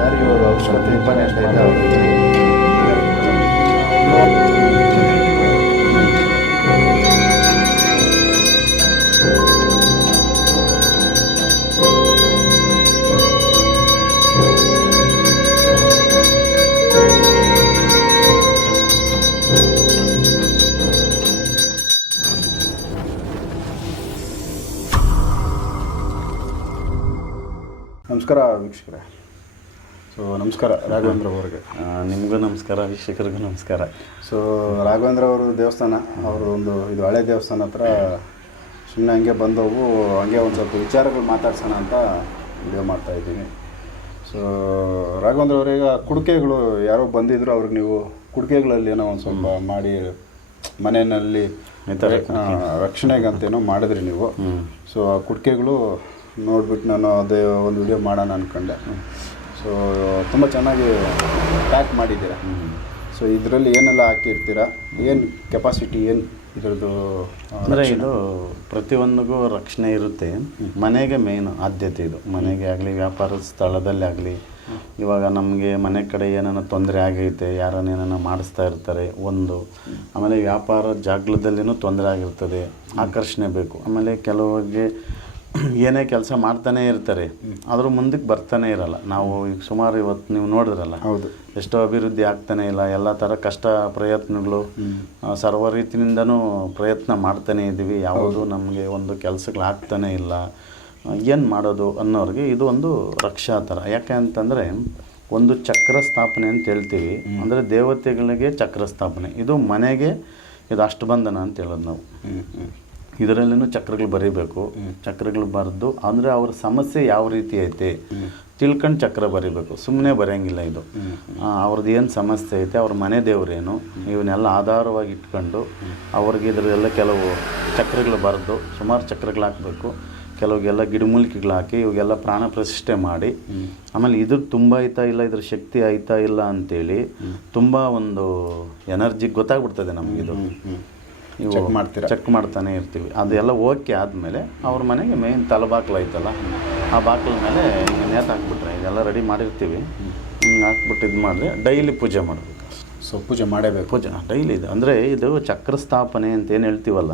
ಯಾರಿಗೂ ಔಷಧಿ ತುಂಬಾನೇ ಇಷ್ಟ ಇದೆ ನಮಸ್ಕಾರ ವೀಕ್ಷಕರೇ. ಸೊ ನಮಸ್ಕಾರ ರಾಘವೇಂದ್ರ ಅವ್ರಿಗೆ. ನಿಮಗೂ ನಮಸ್ಕಾರ, ವೀಕ್ಷಕರಿಗೂ ನಮಸ್ಕಾರ. ಸೊ ರಾಘವೇಂದ್ರ ಅವರು ದೇವಸ್ಥಾನ, ಅವರು ಒಂದು ಇದು ಹಳೆ ದೇವಸ್ಥಾನ ಹತ್ರ ಸುಮ್ಮನೆ ಹಂಗೆ ಬಂದವು, ಹಂಗೆ ಒಂದು ಸ್ವಲ್ಪ ವಿಚಾರಗಳು ಮಾತಾಡ್ಸೋಣ ಅಂತ ವಿಡಿಯೋ ಮಾಡ್ತಾಯಿದ್ದೀನಿ. ಸೊ ರಾಘವೇಂದ್ರ ಅವರೀಗ ಕುಡಿಕೆಗಳು ಯಾರೋ ಬಂದಿದ್ರು, ಅವ್ರಿಗೆ ನೀವು ಕುಡಿಕೆಗಳಲ್ಲಿ ಏನೋ ಒಂದು ಸ್ವಲ್ಪ ಮಾಡಿ ಮನೆಯಲ್ಲಿ ರಕ್ಷಣೆಗಂತೇನೋ ಮಾಡಿದ್ರಿ ನೀವು. ಸೊ ಆ ಕುಡಿಕೆಗಳು ನೋಡ್ಬಿಟ್ಟು ನಾನು ಅದೇ ಒಂದು ವಿಡಿಯೋ ಮಾಡೋಣ ಅಂದ್ಕೊಂಡೆ. ಸೊ ತುಂಬ ಚೆನ್ನಾಗಿ ಪ್ಯಾಕ್ ಮಾಡಿದ್ದೀರಾ. ಸೊ ಇದರಲ್ಲಿ ಏನೆಲ್ಲ ಹಾಕಿರ್ತೀರಾ, ಏನು ಕೆಪಾಸಿಟಿ, ಏನು ಇದರದ್ದು? ಅಂದರೆ ಇದು ಪ್ರತಿಯೊಂದಿಗೂ ರಕ್ಷಣೆ ಇರುತ್ತೆ. ಮನೆಗೆ ಮೇನ್ ಆದ್ಯತೆ ಇದು. ಮನೆಗೆ ಆಗಲಿ, ವ್ಯಾಪಾರದ ಸ್ಥಳದಲ್ಲಿ ಆಗಲಿ. ಇವಾಗ ನಮಗೆ ಮನೆ ಕಡೆ ಏನಾನ ತೊಂದರೆ ಆಗೈತೆ, ಯಾರನ್ನ ಏನಾನ ಮಾಡಿಸ್ತಾ ಇರ್ತಾರೆ ಒಂದು. ಆಮೇಲೆ ವ್ಯಾಪಾರ ಜಾಗದಲ್ಲಿನೂ ತೊಂದರೆ ಆಗಿರ್ತದೆ, ಆಕರ್ಷಣೆ ಬೇಕು. ಆಮೇಲೆ ಕೆಲವರಿಗೆ ಏನೇ ಕೆಲಸ ಮಾಡ್ತಾನೇ ಇರ್ತಾರೆ, ಆದರೂ ಮುಂದಕ್ಕೆ ಬರ್ತಾನೆ ಇರಲ್ಲ. ನಾವು ಈಗ ಸುಮಾರು ಇವತ್ತು ನೀವು ನೋಡಿದ್ರಲ್ಲ, ಹೌದು, ಎಷ್ಟೋ ಅಭಿವೃದ್ಧಿ ಆಗ್ತಾನೆ ಇಲ್ಲ. ಎಲ್ಲ ಥರ ಕಷ್ಟ ಪ್ರಯತ್ನಗಳು ಸರ್ವ ರೀತಿಯಿಂದನೂ ಪ್ರಯತ್ನ ಮಾಡ್ತಾನೇ ಇದ್ದೀವಿ. ಯಾವುದು ನಮಗೆ ಒಂದು ಕೆಲಸಗಳು ಆಗ್ತಾನೆ ಇಲ್ಲ. ಏನು ಮಾಡೋದು ಅನ್ನೋರಿಗೆ ಇದು ಒಂದು ರಕ್ಷಾ ಥರ. ಯಾಕೆ ಅಂತಂದರೆ ಒಂದು ಚಕ್ರ ಸ್ಥಾಪನೆ ಅಂತ ಹೇಳ್ತೀವಿ. ಅಂದರೆ ದೇವತೆಗಳಿಗೆ ಚಕ್ರ ಸ್ಥಾಪನೆ. ಇದು ಮನೆಗೆ ಇದು ಅಷ್ಟಬಂಧನ ಅಂತ ಹೇಳೋದು ನಾವು. ಇದರಲ್ಲಿನೂ ಚಕ್ರಗಳು ಬರೀಬೇಕು. ಚಕ್ರಗಳು ಬರೆದು ಅಂದರೆ ಅವ್ರ ಸಮಸ್ಯೆ ಯಾವ ರೀತಿ ಐತೆ ತಿಳ್ಕೊಂಡು ಚಕ್ರ ಬರೀಬೇಕು, ಸುಮ್ಮನೆ ಬರೆಯಂಗಿಲ್ಲ. ಇದು ಅವ್ರದ್ದು ಏನು ಸಮಸ್ಯೆ ಐತೆ, ಅವ್ರ ಮನೆ ದೇವರೇನು, ಇವನ್ನೆಲ್ಲ ಆಧಾರವಾಗಿ ಇಟ್ಕೊಂಡು ಅವ್ರಿಗೆ ಇದರೆಲ್ಲ ಕೆಲವು ಚಕ್ರಗಳು ಬರೆದು, ಸುಮಾರು ಚಕ್ರಗಳು ಹಾಕಬೇಕು. ಕೆಲವಿಗೆಲ್ಲ ಗಿಡಮೂಲಿಕೆಗಳು ಹಾಕಿ ಇವಾಗೆಲ್ಲ ಪ್ರಾಣ ಪ್ರತಿಷ್ಠೆ ಮಾಡಿ, ಆಮೇಲೆ ಇದ್ರ ತುಂಬ ಆಯ್ತಾ ಇಲ್ಲ, ಇದ್ರ ಶಕ್ತಿ ಆಯ್ತಾ ಇಲ್ಲ ಅಂತೇಳಿ ತುಂಬ ಒಂದು ಎನರ್ಜಿ ಗೊತ್ತಾಗ್ಬಿಡ್ತದೆ ನಮಗಿದು. ಚೆಕ್ ಮಾಡ್ತಾನೆ ಇರ್ತೀವಿ. ಅದೆಲ್ಲ ಓಕೆ ಆದಮೇಲೆ ಅವ್ರ ಮನೆಗೆ ಮೇನ್ ತಲೆಬಾಕ್ಲು ಐತಲ್ಲ, ಆ ಬಾಕ್ಲ ಮೇಲೆ ಈಗ ನೇತು ಹಾಕ್ಬಿಟ್ರೆ ಇದೆಲ್ಲ ರೆಡಿ ಮಾಡಿರ್ತೀವಿ. ಹಾಕ್ಬಿಟ್ಟು ಇದು ಮಾಡಿದ್ರೆ ಡೈಲಿ ಪೂಜೆ ಮಾಡಬೇಕು. ಸೊ ಪೂಜೆ ಮಾಡಬೇಕು. ಪೂಜೆ ಡೈಲಿ ಇದೆ. ಅಂದರೆ ಇದು ಚಕ್ರ ಸ್ಥಾಪನೆ ಅಂತ ಏನು ಹೇಳ್ತೀವಲ್ಲ,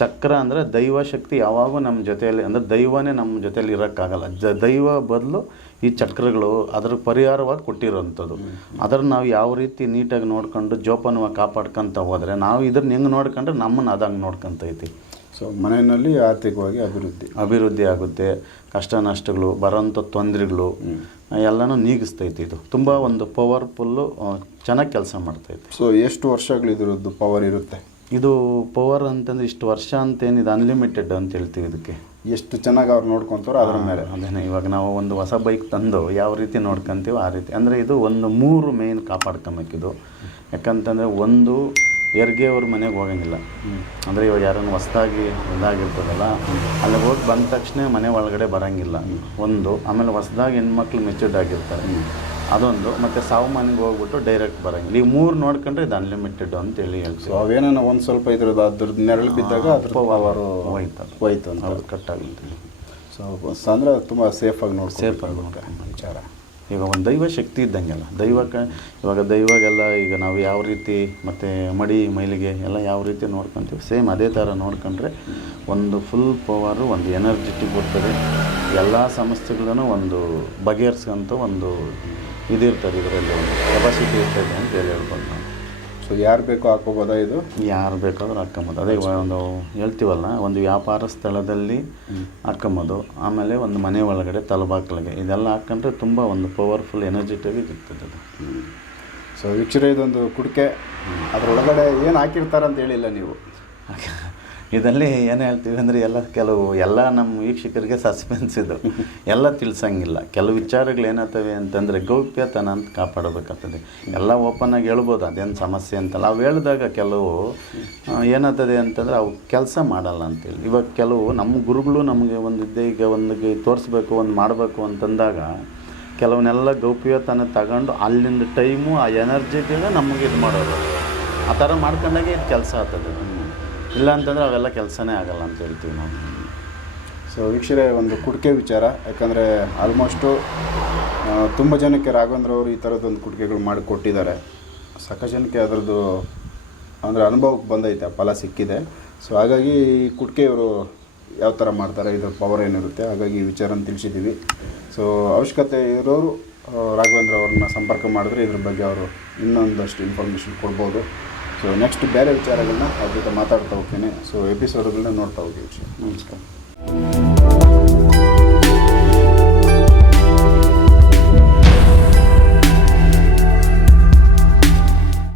ಚಕ್ರ ಅಂದರೆ ದೈವ ಶಕ್ತಿ ಯಾವಾಗೂ ನಮ್ಮ ಜೊತೆಯಲ್ಲಿ, ಅಂದರೆ ದೈವನೇ ನಮ್ಮ ಜೊತೆಯಲ್ಲಿ ಇರೋಕ್ಕಾಗಲ್ಲ. ದೈವ ಬದಲು ಈ ಚಕ್ರಗಳು ಅದರ ಪರಿಹಾರವಾಗಿ ಕೊಟ್ಟಿರೋವಂಥದ್ದು. ಅದನ್ನು ನಾವು ಯಾವ ರೀತಿ ನೀಟಾಗಿ ನೋಡ್ಕೊಂಡು ಜೋಪಾನವಾಗಿ ಕಾಪಾಡ್ಕೊತ ಹೋದರೆ, ನಾವು ಇದನ್ನ ಹೆಂಗೆ ನೋಡ್ಕೊಂಡ್ರೆ ನಮ್ಮನ್ನು ಅದಂಗೆ ನೋಡ್ಕೊತೈತಿ. ಸೊ ಮನೆಯಲ್ಲಿ ಆರ್ಥಿಕವಾಗಿ ಅಭಿವೃದ್ಧಿ ಆಗುತ್ತೆ. ಕಷ್ಟ ನಷ್ಟಗಳು ಬರೋಂಥ ತೊಂದರೆಗಳು ಎಲ್ಲನೂ ನೀಗಿಸ್ತೈತಿ. ಇದು ತುಂಬ ಒಂದು ಪವರ್ಫುಲ್ಲು, ಚೆನ್ನಾಗಿ ಕೆಲಸ ಮಾಡ್ತೈತಿ. ಸೊ ಎಷ್ಟು ವರ್ಷಗಳು ಇದ್ರದ್ದು ಪವರ್ ಇರುತ್ತೆ? ಇದು ಪವರ್ ಅಂತಂದರೆ ಇಷ್ಟು ವರ್ಷ ಅಂತೇನಿದೆ, ಅನ್ಲಿಮಿಟೆಡ್ ಅಂತ ಹೇಳ್ತೀವಿ. ಇದಕ್ಕೆ ಎಷ್ಟು ಚೆನ್ನಾಗಿ ಅವ್ರು ನೋಡ್ಕೊತಾರೋ ಅದರ ಮೇಲೆ. ಅದೇನೇ, ಇವಾಗ ನಾವು ಒಂದು ಹೊಸ ಬೈಕ್ ತಂದು ಯಾವ ರೀತಿ ನೋಡ್ಕೊತೀವೋ ಆ ರೀತಿ. ಅಂದರೆ ಇದು ಒಂದು 3 ಮೇನ್ ಕಾಪಾಡ್ಕೊಬೇಕಿದು. ಯಾಕಂತಂದರೆ ಒಂದು, ಹೆರಿಗೆ ಅವ್ರ ಮನೆಗೆ ಹೋಗಂಗಿಲ್ಲ. ಅಂದರೆ ಇವಾಗ ಯಾರನ್ನು ಹೊಸ್ದಾಗಿ ಇದಾಗಿರ್ತದಲ್ಲ, ಅಲ್ಲಿಗೆ ಹೋಗಿ ಬಂದ ತಕ್ಷಣ ಮನೆ ಒಳಗಡೆ ಬರೋಂಗಿಲ್ಲ ಒಂದು. ಆಮೇಲೆ ಹೊಸ್ದಾಗಿ ಹೆಣ್ಮಕ್ಳು ಮೆಚೂರ್ಡ್ ಆಗಿರ್ತಾರೆ, ಅದೊಂದು. ಮತ್ತು ಸಾವು ಮನೆಗೆ ಹೋಗ್ಬಿಟ್ಟು ಡೈರೆಕ್ಟ್ ಬರೋಂಗಿಲ್ಲ. ಈ 3 ನೋಡ್ಕೊಂಡ್ರೆ ಇದು ಅನ್ಲಿಮಿಟೆಡ್ ಅಂತೇಳಿ ಹೇಳ್ತೀವಿ. ಅವೇನೋ ಒಂದು ಸ್ವಲ್ಪ ಅದ್ರದ್ದು ನೆರಳು ಬಿದ್ದಾಗ ಅದ್ರ ಪವರು ಹೋಯ್ತು ಅಂತ ಅವ್ರು ಕಟ್ಟಾಗುತ್ತೆ. ಸೊ ಅಂದರೆ ತುಂಬ ಸೇಫಾಗಿ ವಿಚಾರ. ಈಗ ಒಂದು ದೈವ ಶಕ್ತಿ ಇದ್ದಂಗೆಲ್ಲ ಇವಾಗ ದೈವಗೆಲ್ಲ ಈಗ ನಾವು ಯಾವ ರೀತಿ ಮತ್ತು ಮೈಲಿಗೆ ಎಲ್ಲ ಯಾವ ರೀತಿ ನೋಡ್ಕೊತೀವಿ, ಸೇಮ್ ಅದೇ ಥರ ನೋಡ್ಕೊಂಡ್ರೆ ಒಂದು ಫುಲ್ ಪವರು, ಒಂದು ಎನರ್ಜೆಟಿಕ್ ಬರ್ತದೆ. ಎಲ್ಲ ಸಮಸ್ಯೆಗಳನ್ನು ಒಂದು ಬಗೆಹರಿಸ್ಕೊಂತ ಒಂದು ಇದಿರ್ತದೆ, ಇದರಲ್ಲಿ ಒಂದು ಕೆಪಾಸಿಟಿ ಇರ್ತದೆ ಅಂತ ಹೇಳ್ಬೋದು ನಾವು. ಸೊ ಯಾರು ಬೇಕೋ ಹಾಕೋಬೋದಾ? ಇದು ಯಾರು ಬೇಕಾದ್ರೂ ಹಾಕ್ಕೊಂಬೋದು. ಅದೇ ಒಂದು ಹೇಳ್ತೀವಲ್ಲ, ಒಂದು ವ್ಯಾಪಾರ ಸ್ಥಳದಲ್ಲಿ ಹಾಕ್ಕೊಂಬೋದು. ಆಮೇಲೆ ಒಂದು ಮನೆ ಒಳಗಡೆ ತಲೆಬಾಕ್ಲಿಗೆ ಇದೆಲ್ಲ ಹಾಕ್ಕೊಂಡ್ರೆ ತುಂಬ ಒಂದು ಪವರ್ಫುಲ್ ಎನರ್ಜೆಟಿಕ್ ಇರ್ತದೆ ಅದು. ಸೊ ವೀಕ್ಷರ, ಇದೊಂದು ಕುಡಿಕೆ, ಅದರೊಳಗಡೆ ಏನು ಹಾಕಿರ್ತಾರಂತ ಹೇಳಿಲ್ಲ ನೀವು. ಇದರಲ್ಲಿ ಏನು ಹೇಳ್ತೀವಿ ಅಂದರೆ ಎಲ್ಲ ನಮ್ಮ ವೀಕ್ಷಕರಿಗೆ ಸಸ್ಪೆನ್ಸ್ ಇದು. ಎಲ್ಲ ತಿಳಿಸಂಗಿಲ್ಲ. ಕೆಲವು ವಿಚಾರಗಳು ಏನಾಗ್ತವೆ ಅಂತಂದರೆ ಗೌಪ್ಯತನ ಅಂತ ಕಾಪಾಡಬೇಕಾಗ್ತದೆ. ಎಲ್ಲ ಓಪನ್ನಾಗಿ ಹೇಳ್ಬೋದು, ಅದೇನು ಸಮಸ್ಯೆ ಅಂತಲ್ಲ. ಅವು ಹೇಳಿದಾಗ ಕೆಲವು ಏನಾಗ್ತದೆ ಅಂತಂದರೆ ಅವು ಕೆಲಸ ಮಾಡಲ್ಲ ಅಂತೇಳಿ. ಇವಾಗ ಕೆಲವು ನಮ್ಮ ಗುರುಗಳು ನಮಗೆ ಈಗ ಒಂದಿಗೆ ತೋರಿಸ್ಬೇಕು, ಒಂದು ಮಾಡಬೇಕು ಅಂತಂದಾಗ ಕೆಲವನ್ನೆಲ್ಲ ಗೌಪ್ಯತನ ತಗೊಂಡು ಅಲ್ಲಿಂದ ಟೈಮು, ಆ ಎನರ್ಜಿಗೆ ನಮಗೆ ಇದು ಮಾಡೋರು. ಆ ಥರ ಮಾಡ್ಕೊಂಡಾಗೆ ಇದು ಕೆಲಸ ಆಗ್ತದೆ. ಇಲ್ಲ ಅಂತಂದರೆ ಅವೆಲ್ಲ ಕೆಲಸನೇ ಆಗಲ್ಲ ಅಂತ ಹೇಳ್ತೀವಿ ನಾವು. ಸೊ ವೀಕ್ಷರೇ, ಒಂದು ಕುಡಿಕೆ ವಿಚಾರ, ಯಾಕಂದರೆ ಆಲ್ಮೋಸ್ಟು ತುಂಬ ಜನಕ್ಕೆ ರಾಘವೇಂದ್ರ ಅವರು ಈ ಥರದ್ದೊಂದು ಕುಡಿಕೆಗಳು ಮಾಡಿ ಕೊಟ್ಟಿದ್ದಾರೆ. ಸಾಕಷ್ಟು ಜನಕ್ಕೆ ಅದರದ್ದು ಅಂದರೆ ಅನುಭವಕ್ಕೆ ಬಂದೈತೆ, ಫಲ ಸಿಕ್ಕಿದೆ. ಸೊ ಹಾಗಾಗಿ ಈ ಕುಡಿಕೆ ಇವರು ಯಾವ ಥರ ಮಾಡ್ತಾರೆ, ಇದ್ರ ಪವರ್ ಏನಿರುತ್ತೆ, ಹಾಗಾಗಿ ಈ ವಿಚಾರನ ತಿಳಿಸಿದ್ದೀವಿ. ಸೊ ಅವಶ್ಯಕತೆ ಇರೋರು ರಾಘವೇಂದ್ರ ಅವ್ರನ್ನ ಸಂಪರ್ಕ ಮಾಡಿದ್ರೆ ಇದ್ರ ಬಗ್ಗೆ ಅವರು ಇನ್ನೊಂದಷ್ಟು ಇನ್ಫಾರ್ಮೇಷನ್ ಕೊಡ್ಬೋದು. ಸೊ ನೆಕ್ಸ್ಟ್ ಬೇರೆ ವಿಚಾರಗಳನ್ನ ಅವ್ರ ಜೊತೆ ಮಾತಾಡ್ತಾ ಹೋಗ್ತೀನಿ. ಸೊ ಎಪಿಸೋಡ್ಗಳನ್ನ ನೋಡ್ತಾ ಹೋಗಿ. ನಮಸ್ಕಾರ.